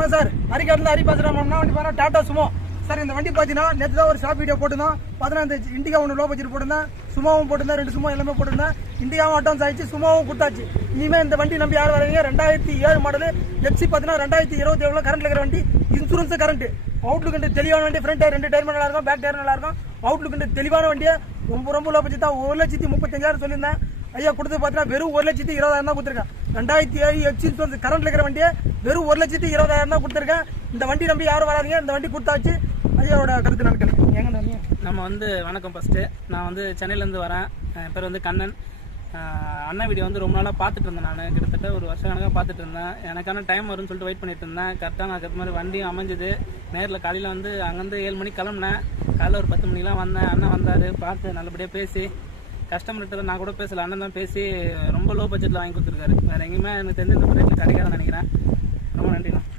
வணக்கம் சார், ஹரிகாட்டில் ஹரி பேசுகிறேன். வண்டி பார்த்தா டாடா சுமோ சார். இந்த வண்டி பார்த்தீங்கன்னா நேற்று தான் ஒரு ஷாப் வீடியோ போட்டிருந்தோம். பார்த்தீங்கன்னா இந்த இண்டிகா ஒன்று லோ பட்ஜெட் போட்டிருந்தேன், சுமோவும் போட்டிருந்தேன், 2 சுமோ எல்லாமே போட்டிருந்தேன். இண்டிகாவும் அட்வான்ஸ் ஆயிடுச்சு, சுமோவும் கொடுத்தாச்சு. இனிமேல் இந்த வண்டி நம்பி யார் வரீங்க? 2007 மாடல் எஃப்சி பார்த்தீங்கன்னா 2027 கரண்ட் இருக்கிற வண்டி. இன்சூரன்ஸ் கரண்ட், அவுட்லுக்கு தெளிவான வண்டி. ஃப்ரண்ட் டயர் 2 டயர் நல்லா இருக்கும், பேக் டயர் நல்லா இருக்கும். அவுட்லுக்கு தெளிவான வண்டியை ரொம்ப லோ பட்ஜெட் தான். 1,35,000 சொல்லியிருந்தேன். ஐயா கொடுத்து பார்த்தீங்கன்னா வெறும் 1,20,000 தான் கொடுத்துருக்கேன். 2007 எஃப்சி இன்சூரன்ஸ் கரண்ட் இருக்கிற வண்டியை வெறும் 1,20,000 தான் கொடுத்துருக்கேன். இந்த வண்டி நம்பி யாரும் வராதிங்க, இந்த வண்டி கொடுத்தாச்சு. ஐயாவோட கருத்து நான் எங்க நம்ம வணக்கம். ஃபர்ஸ்ட்டு நான் சென்னையிலேருந்து வரேன். என் பேர் கண்ணன். அண்ணா வீடியோ ரொம்ப நாளாக பார்த்துட்டு இருந்தேன். நான் கிட்டத்தட்ட ஒரு வருஷம் கணக்காக பார்த்துட்டு இருந்தேன். எனக்கான டைம் வரும்னு சொல்லிட்டு வெயிட் பண்ணிட்டு இருந்தேன். கரெக்டாக நான் அதுக்கு மாதிரி வண்டியும் அமைஞ்சது. நேரில் காலையில் அங்கேருந்து 7 மணிக்கு கிளம்புனேன். காலையில் ஒரு 10 மணிக்கெலாம் வந்தேன். அண்ணன் வந்தார், பார்த்து நல்லபடியாக பேசி கஸ்டமர்கிட்ட நான் கூட பேசல, அண்ணன் தான் பேசி ரொம்ப லோ பட்ஜெட்டில் வாங்கி கொடுத்துருக்காரு. வேறு எங்கேயுமே எனக்கு தெரிஞ்ச இந்த ரேட்டில் கிடைக்காதுன்னு நினைக்கிறேன். ரொம்ப நன்றிண்ணா.